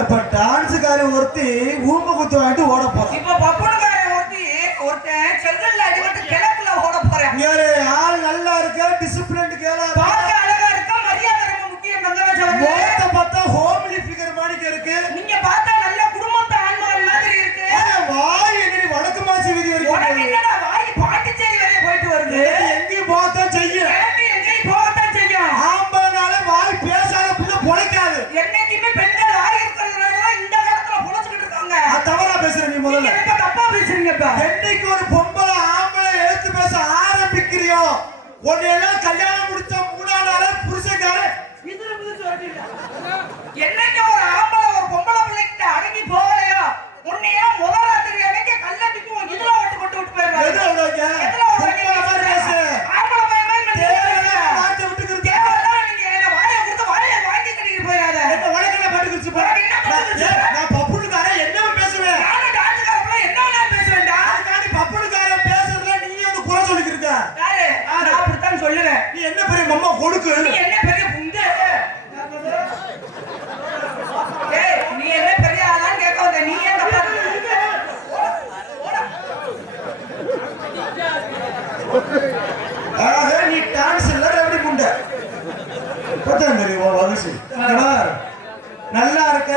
இப்ப டான்ஸுக்காரன் ஒருத்தி ஊம்ப குத்து வாங்கிட்டு ஓட போறான். இப்ப பப்பனுக்காரன் ஒருத்தன் செங்கல்ல அடிபட்டு கிழக்குல ஓட போறேன். ஆள் நல்லா இருக்க, டிசிப்ளின் கேளா, பார்க்க அழகா இருக்க, மரியாதை ரொம்ப முக்கியம். முகத்தை பார்த்தா ஹோம்லி ஃபிகர் மாதிரி இருக்கு. நீங்க பார்த்தா நல்ல குடும்பத்து ஆண்மகன் மாதிரி இருக்கு. வாய் எங்கடி வடக்கு மாசி வீதி வரைக்கும் என்னடா வாய் பாண்டிச்சேரி வரைய போயிட்டு வருது. எங்கேயும் போகத்தான் செய்யும், எங்கேயும் போகத்தான் செய்யும். ஆம்பளனால வாய் பேசாத புள்ள பொழைக்காது. என்னைக்குமே பெண்கள் வாய் இருக்கிறதுனால இந்த காலத்துல பொழைச்சிட்டு இருக்காங்க. தவறா பேசுற நீ முதல்ல. நீங்க தப்பா பேசுறீங்கப்பா. என்னைக்கு ஒரு பொம்பளை ஆம்பளை எழுத்து பேச ஆரம்பிக்கிறியோ உன்னையெல்லாம் கல்யாணம் முடிச்ச 3 நாள் புருஷக்காரன் இதுல மிதிச்சு ஓட்டிடா. என்னைக்கு ஒரு ஆம்பளை ஒரு பொம்பளை பிள்ளைகிட்ட அடங்கி போகலையோ உன்னையா முதல் ராத்திரி அன்னைக்கு கல்லடிக்கு இதுல ஓட்டு கொண்டு விட்டு போயிடுவாங்க. எதுல விடுவாங்க? எதுல விடுவாங்க? பேசு. ஆம்பளை பையன் வார்த்தை விட்டுக்கிறது. தேவலாம் நீங்க என்ன வாயை கொடுத்து வாயை வாங்கி கட்டிட்டு போயிடாத. என்ன வழக்கல பட்டுக்குச்சு போ. நான் பப்புனுக்காரன் என்ன பேசுவேன்? நான் டான்ஸ்காரப்ல என்ன வேணா பேசுவேன்டா. அதுக்காண்டி பப்புனுக்காரன் பேசுறதுல நீ வந்து குறை சொல்லிக்கிட்டு இருக்க. யாரு? நான் அப்படித்தான் சொல்லுவேன். நீ என்ன பெரிய மம்மா கொடுக்கு? நீ என்ன பெரிய புங்க? ஏய் நீ என்ன பெரிய ஆளான்னு கேட்க வந்த. நீ ஏன் தப்பா நீ டான்ஸ் இல்ல எப்படி முண்ட பத்தாம் தெரியும் வகுசி நல்லா இருக்க.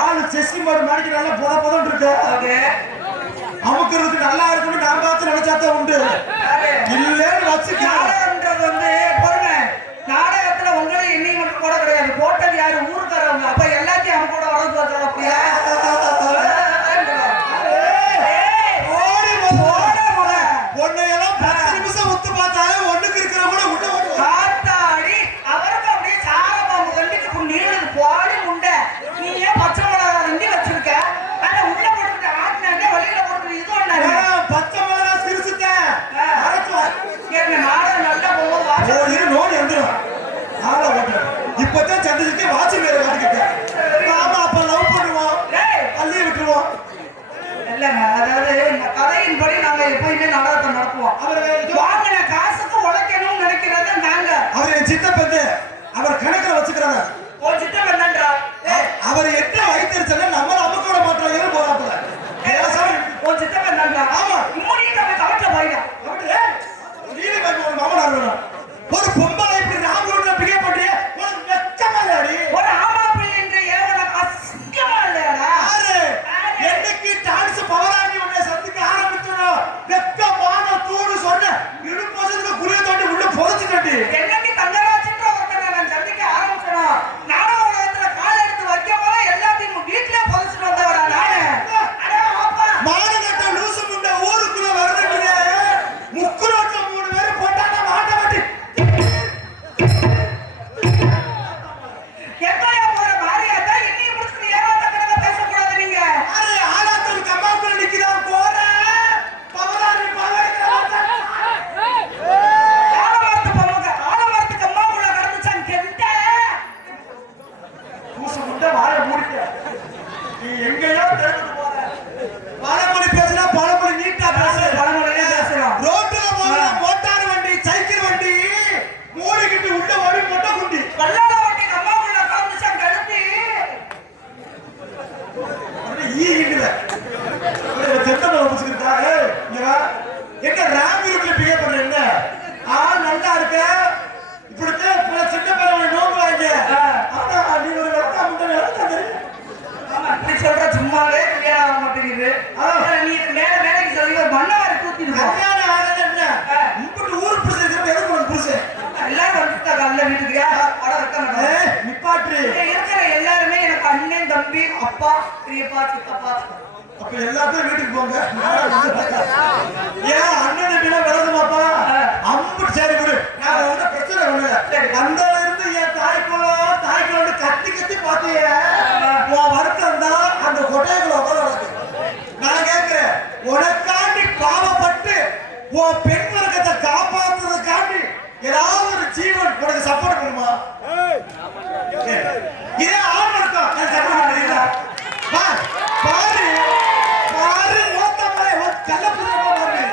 ஆளு செஸ்ஸி மாடு மாடிக்கு நல்லா புதம் இருக்க. அமுக்கிறதுக்கு நல்லா இருக்குன்னு நான் பார்த்து நினைச்சாத்தான் உண்டு. இல்லன்னு நாடகம்ன்றது பொறுமை. நாடகத்துல உங்களை என்னையும் மட்டும் போட கிடையாது. போட்டது யாரு? ஊருக்காரவங்க. அப்ப எல்லாத்தையும் அவங்க கூட வளர்ந்து வர்றாங்க. அப்படியா ஒன்னையெல்லாம் 10 நிமிஷம் ஒத்து பார்த்தாலும் ஒண்ணுக்கு இருக்கிற கூட உள்ள காத்தாடி அவருக்கு அப்படியே சாரபாம்பு கண்டிக்கு நீளுக்கு போடி உண்டை. நீ ஏன் பச்சை மிளகா ரெண்டி வச்சிருக்க? ஆனா உள்ள போட்டு ஆட்டினாங்க வெளியில போட்டு இது ஒண்ணாங்க. பச்சை மிளகா சிரிச்சுட்டேன் நாடகம் நல்லா போகுது. நோடி வந்துடும். இப்பதான் சந்திச்சுட்டு வாட்சி மேல காட்டிக்கிட்டேன். ஆமா அப்ப லவ் பண்ணுவோம், அள்ளி விட்டுருவோம். இல்லங்க, அதாவது இந்த கதையின்படி நாங்க எப்பயுமே நாடகத்தை நடத்துவோம். வாங்கின காசுக்கு உழைக்கணும்னு நினைக்கிறது நாங்க. அவர் என் சித்தப்பந்து அவர் கணக்கில் வச்சுக்கிறாங்க. ஓ சித்தப்பந்தா அவர் என்ன வைத்திருச்சல நம்மள அமுக்க மாட்டோம். ஏன் போறாப்புல ஓ சித்தப்பந்தா. ஆமா இம்முடியும் நம்ம கவட்ட போயிடா. நீல ஒரு மாமனார் வேணும். ஒரு பொம்பளை இப்படி ராமரோட பிகே பண்றிய ஒரு வெச்சமா இல்லடி. ஒரு ஆம்பளை பிள்ளை என்ற ஏவல அசிங்கமா இல்லடா. என்னைக்கு டான்ஸ் பவராணி உன்னை சந்திக்க ஆரம்பிச்சனோ வெக்கமான தூடு சொன்ன இடுப்பசத்துக்கு குளிய தோண்டி உள்ள புதைச்சிட்டடி. என்னைக்கு தங்கராஜ்ன்ற ஒருத்தனை நான் சந்திக்க ஆரம்பிச்சனோ நாடக உலகத்துல கால் எடுத்து வைக்க போல எல்லாத்தையும் வீட்லயே புதைச்சிட்டு வந்தவரா நானு. அட அப்பா மானகட்ட லூசு முண்ட ஊருக்குள்ள வரதுங்க. முக்குரோட்ல 3 பேர் போட்டா நான் ஆட்ட மாட்டி எங்கயா போற மாரியாதா என்னைய புடிச்சு ஏமாத்த கணக்க பேசக்கூடாது நீங்க. அரே ஆலாத்தூர் கம்மாக்குள்ள நிக்கிறா போற பவராணி ஆலமரத்து கம்மாக்குள்ள கடந்துச்சான் கெட்ட லூசு முண்ட வாய மூடிட்ட. நீ எங்கயா தேடிட்டு போற? பழமொழி பேசினா பழமொழி நீட்டா பேசு. பழமொழியே பேசலாம். ரோட்ல போற மோட்டார் வண்டி சைக்கிள் வண்டி மூடிக்கிட்டு உள்ள ஓடி மொட்டை குண்டி கல்லால வண்டி கம்மாக்குள்ள கடந்துச்சான் கழுத்தி. ஈ கிண்டுல செத்தமல புடிச்சிருக்கா. ஏய் இங்க வா. எங்க ராம் ரூட்ல பிகே பண்ற என்ன? நல்லா இருக்க. இப்படித்தான் சின்ன பையனை நோக்குவாங்க. ஆனா நீ ஒரு வெள்ளா முண்டை வெள்ளா தெரியும். ஆமா இப்படி சொல்ற சும்மாவே கல்யாணம் ஆக மாட்டேங்குது. நீ மேலைக்கு சொல்லி ஒரு மண்ணாரி கூத்திட்டு போ. கல்யாணம் ஆகல என்ன? இப்படி ஊர் புடிச்சு இருக்கிற எதுக்கு ஒரு புடிச்சு? எல்லாரும் வந்துட்டா கல்ல வீட்டுக்கு பட வைக்க மாட்டாங்க. நிப்பாட்டு. இருக்கிற எல்லாருமே எனக்கு அண்ணன் தம்பி அப்பா பெரியப்பா சித்தப்பா. அப்ப எல்லாத்தையும் வீட்டுக்கு போங்க. ஏன் அண்ணன் தம்பினா விளங்குமாப்பா? அம்பு சரி விடு. நான் வந்து பிரச்சனை பண்ணல. அந்த இருந்து என் தாய்க்குள்ள கத்தி கத்தி பாத்தியே உன் வருத்தம் தான் அந்த கொட்டைக்குள்ள உட்காந்து. நான் கேட்கிறேன், உனக்காண்டி பாவப்பட்டு உன் பெண் வர்க்கத்தை காப்பாத்துறதுக்காண்டி ஏதாவது ஒரு ஜீவன் உனக்கு சப்போர்ட் பண்ணுமா? இதே ஆண் வர்க்கம் சப்போர்ட் பண்ணுறீங்களா? பாரு பாரு ஓத்தமா கல்ல புதுமா பாரு.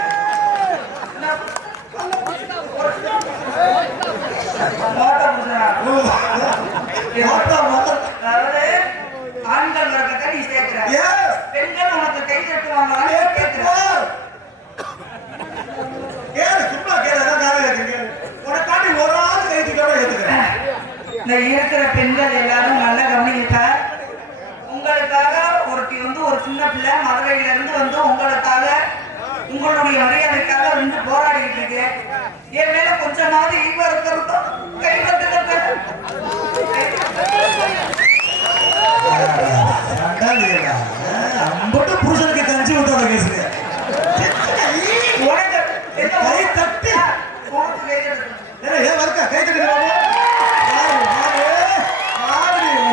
மாட்டா புடிச்ச மாதிரி இவ இருக்கிறது கை கட்டுறது அம்பட்டு புருஷனுக்கு கஞ்சி ஊத்தாத கேசுங்க உனக்கு என்ன கை தட்டி உனக்கு கை கட்டுறது ஏன் வரக்கா கை தட்டி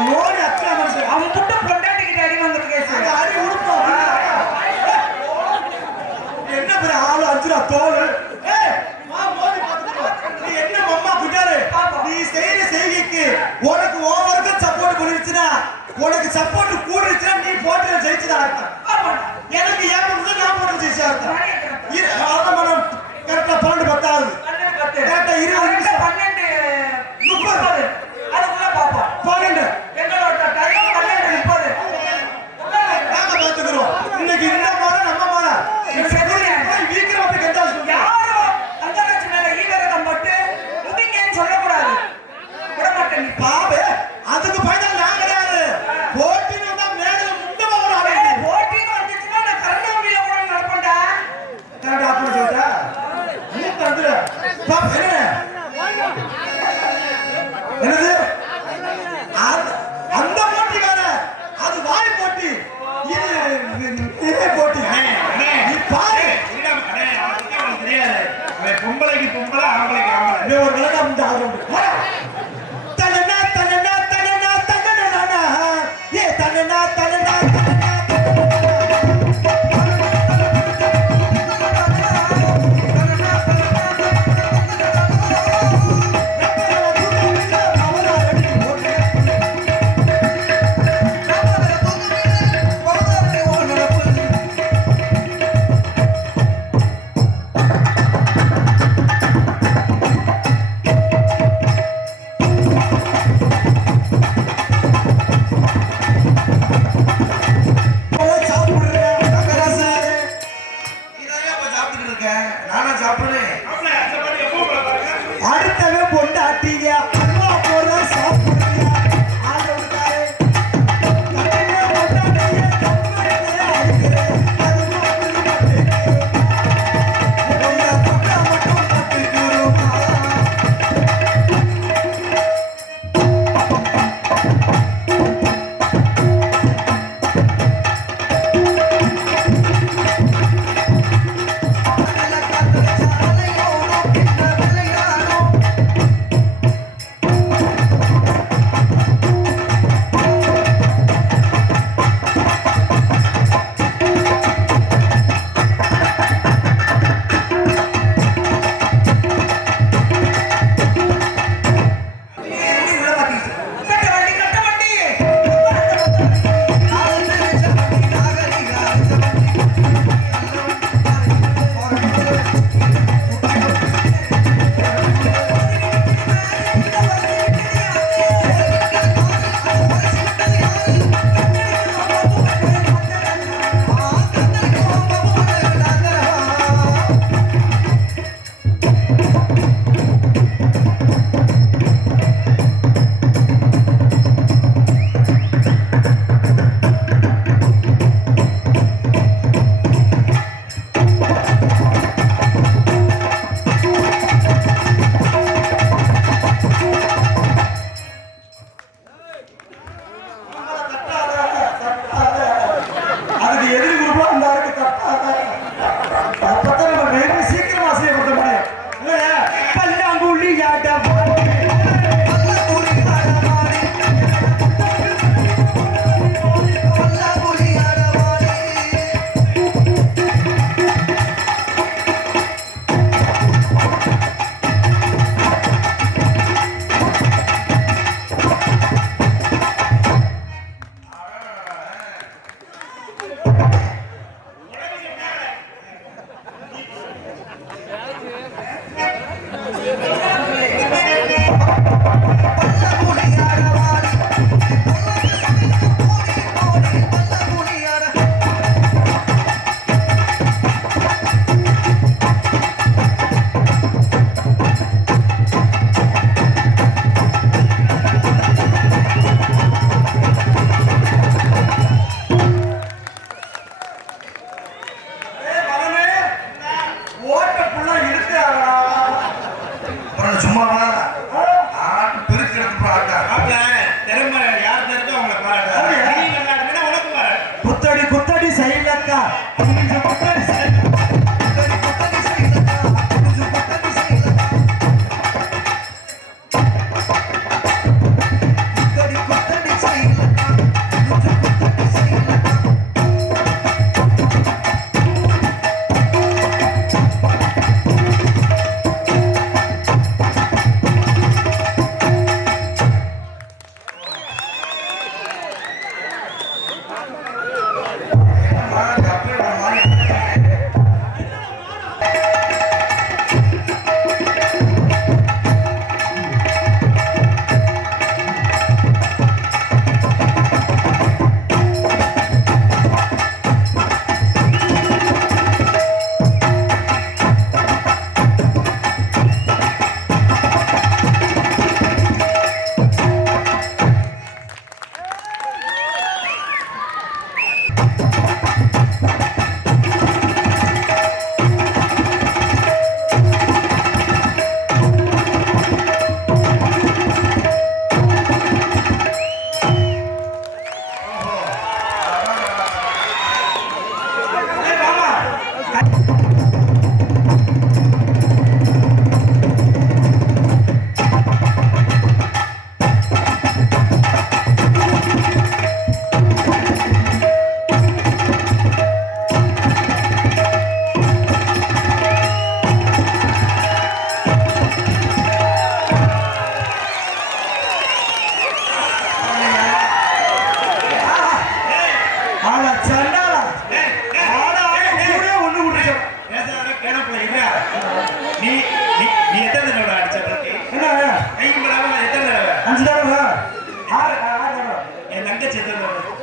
நோடி அச்சா மனுஷன் அவன் புட்ட பொண்டாட்டிக்கிட்ட அடி வந்திருக்கேன் அங்க அடி உடுப்போம் என்ன பெரிய ஆளு அஞ்சுரா தோல் நீ என்ன மம்மா குட்டாரு நீ செய்யற செய்கைக்கு உனக்கு ஓவருக்கு சப்போர்ட் பண்ணிருச்சுனா உனக்கு சப்போர்ட் கூடிருச்சுனா நீ போட்டு ஜெயிச்சுதான் அர்த்தம் எனக்கு ஏன் வந்து நான் போட்டு ஜெயிச்சா அர்த்தம் மனம் கரெக்டா 12 10 ஆகுது கரெக்டா 20 நிமிஷம் 12 30 அதுக்குள்ள பாப்போம் 12 எங்களோட டைம் 12 30 நாங்க பாத்துக்கிறோம் இன்னைக்கு இந்த மாதிரி நம்ம மாதிரி வீக்கிரம் அப்படி கெட்டா யாரும் அந்த மேல ஈவரகம் பட்டு முதிங்கன்னு சொல்லக்கூடாது விட மாட்டேன் நீ பாபே அதுக்கு பயந்தா நான் கிடையாது போட்டின்னு வந்தா மேல முண்டமா ஒரு ஆளு போட்டின்னு வந்துச்சுன்னா நான் கரண்ட் கம்பியில கூட நடப்பேன்டா கரெக்டா ஆஃப் பண்ணி சொல்லிட்டா நீ தந்துரு பாப் என்ன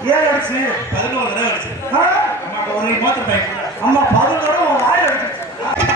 ஏன் அடிச்சு 11 தடவை அடிச்சு ஆ? அம்மா ஒரு மாத்திரம் பையன் அம்மா 11 வாய் அடிச்சு